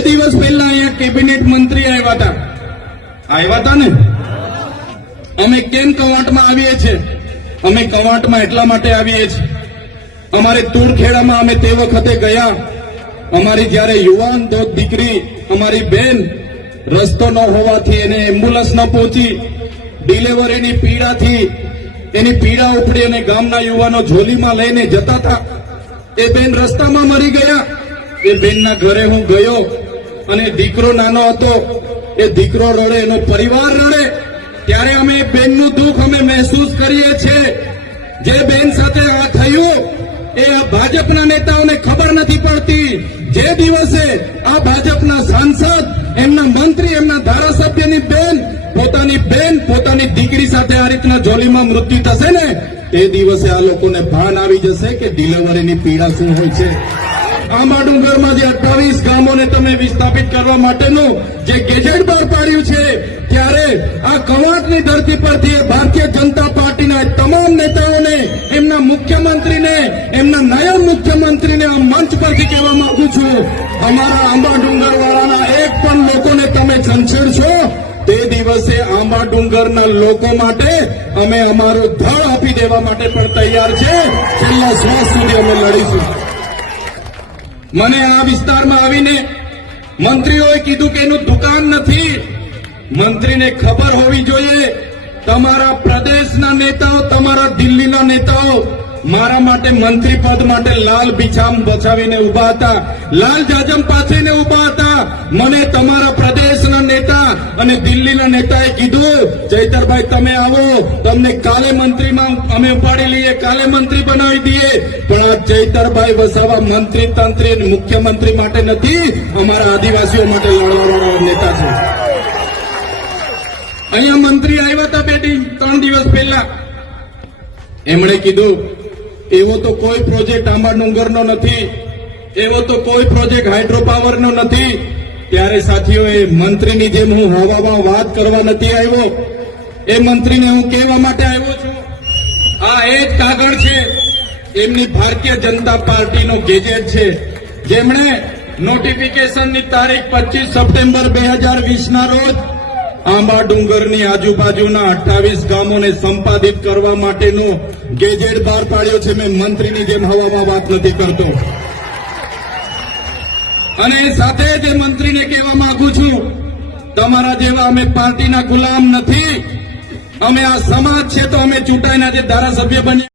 દિવસ પહેલા અહીંયા કેબિનેટ મંત્રી આવ્યા હતા. આવ્યા હતા ને? અમે કેમ કવાંટમાં આવીએ છીએ? અમે કવાંટમાં એટલા માટે આવીએ છીએ. અમારે તુરખેડામાં અમે તે વખતે ગયા. અમારી જ્યારે યુવાન દીકરી, અમારી બેન રસ્તો ન હોવાથી એને એમ્બ્યુલન્સ ન પહોંચી, ડિલિવરીની પીડાથી એની પીડા ઉપડી અને ગામના યુવાનો ઝોલીમાં લઈને જતા હતા. એ બેન રસ્તામાં મરી ગયા. એ બેનના ઘરે હું ગયો. અને દીકરો નાનો હતો, એ દીકરો રડે, એનો પરિવાર રડે, ત્યારે અમે બેનનું દુઃખ અમે મહેસૂસ કરીએ છીએ. જે બેન સાથે આ થયું, એ ભાજપના નેતાઓને ખબર નથી પડતી. જે દિવસે આ ભાજપના સાંસદ, એમના મંત્રી, એમના ધારાસભ્યની બેન, પોતાની બેન, પોતાની દીકરી સાથે આ રીતના જોલીમાં મૃત્યુ થશે ને, તે દિવસે આ લોકોને ભાન આવી જશે કે ડિલિવરીની પીડા શું હોય છે? આંબા ડુંગરમાં જે અઠ્ઠાવીસ ગામોને તમે વિસ્થાપિત કરવા માટેનું જે ગેજેટ બહાર પાડ્યું છે, ત્યારે આ કવાંટની ધરતી પરથી ભારતીય જનતા પાર્ટીના તમામ નેતાઓને, એમના મુખ્યમંત્રીને, એમના નાયબ મુખ્યમંત્રીને આ મંચ પરથી કહેવા માંગુ છું, અમારા આંબા ડુંગર વાળાના એક પણ લોકોને તમે છંછેડશો તે દિવસે આંબા ડુંગરના લોકો માટે અમે અમારો ધળ આપી દેવા માટે પણ તૈયાર છે. છેલ્લા શ્વાસ સુધી અમે લડીશું. મને આ વિસ્તારમાં આવીને મંત્રીઓએ કીધું કે એનું દુકાન નથી. મંત્રીને ખબર હોવી જોઈએ. તમારા પ્રદેશના નેતાઓ, તમારા દિલ્હીના નેતાઓ મારા માટે મંત્રી પદ માટે લાલ બિછામ બચાવીને ઊભા હતા. લાલ જાજમ પાછળ ઊભા હતા. મને તમારા પ્રદેશના નેતા અને દિલ્હીના નેતાએ કીધું ચૈતરભાઈ તમે આવો. તમને કાલે મંત્રીમાં અમે ઉપાડી લઈએ, કાલે મંત્રી બનાવી દઈએ. પણ આ ચૈતરભાઈ વસાવા મંત્રી તંત્રી મુખ્યમંત્રી માટે નથી, અમારા આદિવાસીઓ માટે લડવાવાળા નેતા છે. અહીંયા મંત્રી આવ્યા હતા બેટી ત્રણ દિવસ પહેલા. એમણે કીધું એવો તો કોઈ પ્રોજેક્ટ આંબા ડુંગરનો નથી, એવો તો કોઈ પ્રોજેક્ટ હાઇડ્રોપાવરનો નથી. ત્યારે સાથીઓએ મંત્રીની જેમ હું હવામાં વાત કરવા નથી આવ્યો. એ મંત્રીને હું કહેવા માટે આવ્યો છું. આ એ જ કાગળ છે, એમની ભારતીય જનતા પાર્ટીનો ગેજેટ છે. જેમણે નોટિફિકેશનની તારીખ પચીસ સપ્ટેમ્બર બે હજાર વીસના રોજ આંબા ડુંગરની આજુબાજુના અઠ્ઠાવીસ ગામોને સંપાદિત કરવા માટેનું ગેજેટ બહાર પાડ્યો છે, મેં મંત્રીની જેમ હવામાં વાત નથી કરતો. અને એ સાથે જ મંત્રીને કહેવા માંગુ છું, તમારા જેવા અમે પાર્ટીના ગુલામ નથી. અમે આ સમાજ છે તો અમે ચૂંટાઈના જે ધારાસભ્ય બની